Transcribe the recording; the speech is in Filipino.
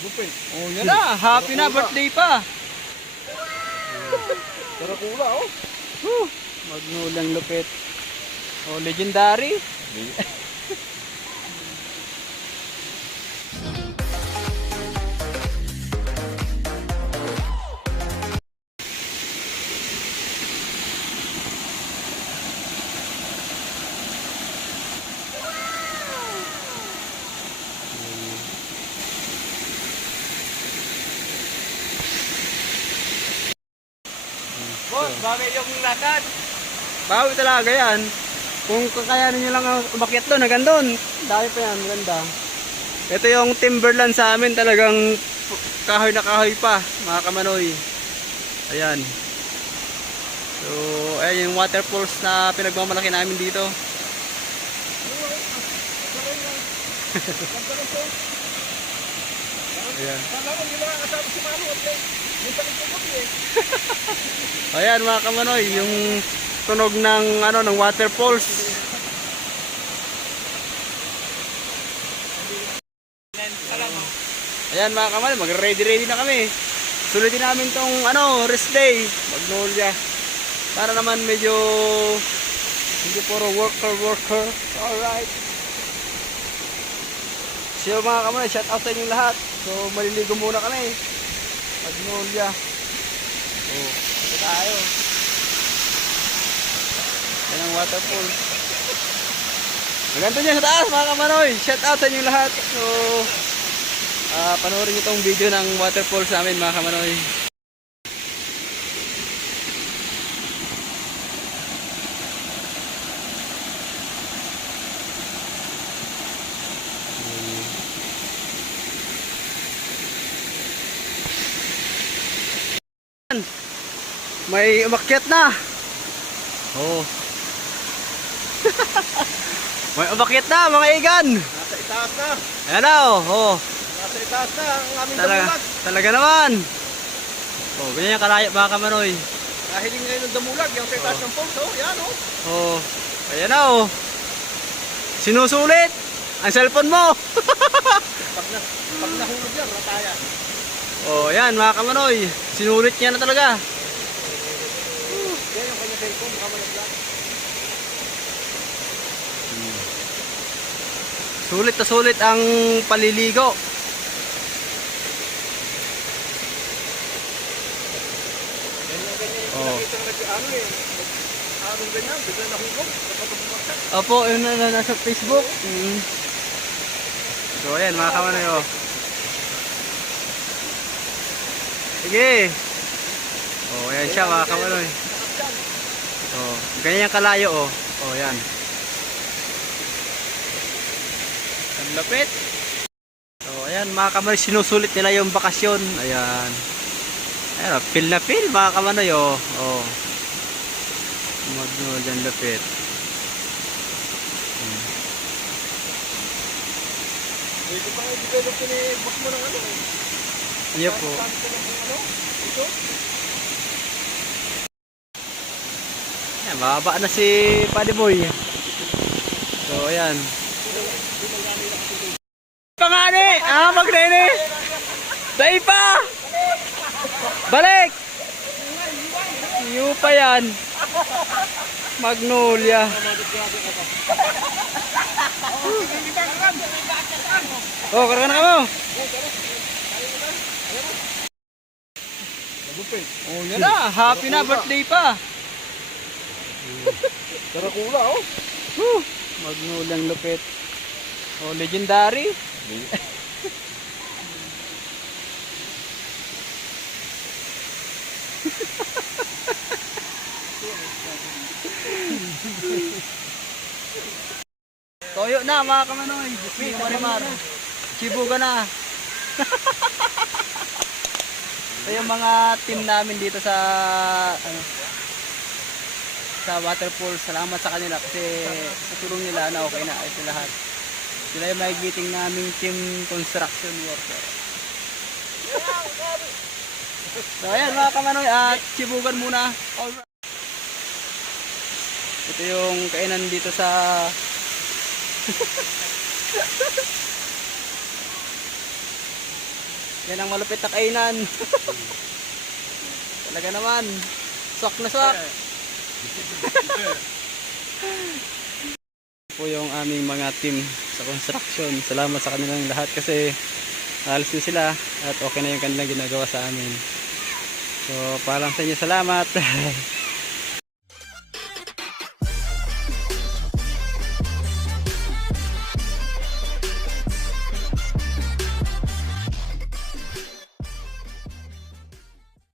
Oh, yun na. Happy na birthday pa. Tarakula, oh. Magnolang lupit. Oh, legendary. Boss, bagay yung lakad. Bawi talaga yan. Kung kakayanin nyo lang umakyat doon, hanggang doon. Dami pa yan, maganda. Ito yung timberland sa amin, talagang kahoy na kahoy pa, mga kamanoy. Ayan. So, ayan yung waterfalls na pinagmamalaki namin dito. Ayan. Ayan mga kamanoy, yung tunog ng ng waterfalls. Ayan mga kamanoy, mag-ready na kami. Sulitin namin tong rest day, Magnolia. Para naman medyo hindi puro worker. Alright. So mga kamanoy, shout out sa inyong lahat. So maliligo muna kami. Magnolia. Oh, ito tayo. Yan ang waterfall. Maganda niya sa taas mga kamanoy. Shout out sa inyong lahat. So panoorin niyo itong video ng waterfall sa amin mga kamanoy. May umakyat na. Oh. May umakyat na mga igan. Nasa itaas na. Ayan na oh. Nasa itaas na ang aming Talaga, damulag. talaga naman. Oh, ganyan yung kalaya mga kamanoy. Kahiling ngayon ng damulag, yung sa itaas ng post, oh. Yan, oh. Oh. Ayan na oh. Sinusulit ang cellphone mo. Pag nahulog yan, rataya. Oh, ayan mga kamanoy. Sinulit niya na talaga. Yan yung kanya cellphone, kamalaglag. Sulit na sulit ang paliligo. Oh. Anong ganyan, bigla nahulog. Opo, yun na nasa Facebook. So ayan mga kamanoy oh. Sige. Oh, ayan siya mga kamanoy. Oh, ganyan yung kalayo oh. Oh, ayan. Ang lapit. So ayan mga kamanoy, sinusulit nila yung bakasyon. Ayan. Ayan, feel na feel mga kamanoy oh. Oh. Magnolan lapit. Ito pa nga i-develop ko ni boss mo ng eh. Iya po. Ito? Ayan, bababa na si Paddy Boy. So ayan. Pangani! Magnene! Dai pa! Balik! Iyo pa yan. Magnolia. Oh, karakan ka mo. Oh, yan na. Happy na birthday pa. Tarakula, oh. Magnoliang lupit. Oh, legendary. Toyo na mga kamanoy. Bismi Marimar. Chibuga na. Ito yung mga team namin dito sa sa waterfall. Salamat sa kanila kasi sa tulong nila na okay na ito lahat. Sila yung magigiting naming team construction worker. So ayan mga kamanoy, at chibugan muna. Alright. Ito yung kainan dito sa Yan ang malupit na kainan. Talaga naman. Swak na swak. Po yung aming mga team sa construction. Salamat sa kanilang lahat kasi alis din sila at okay na yung kanilang ginagawa sa amin. So, paalam sa inyo. Salamat.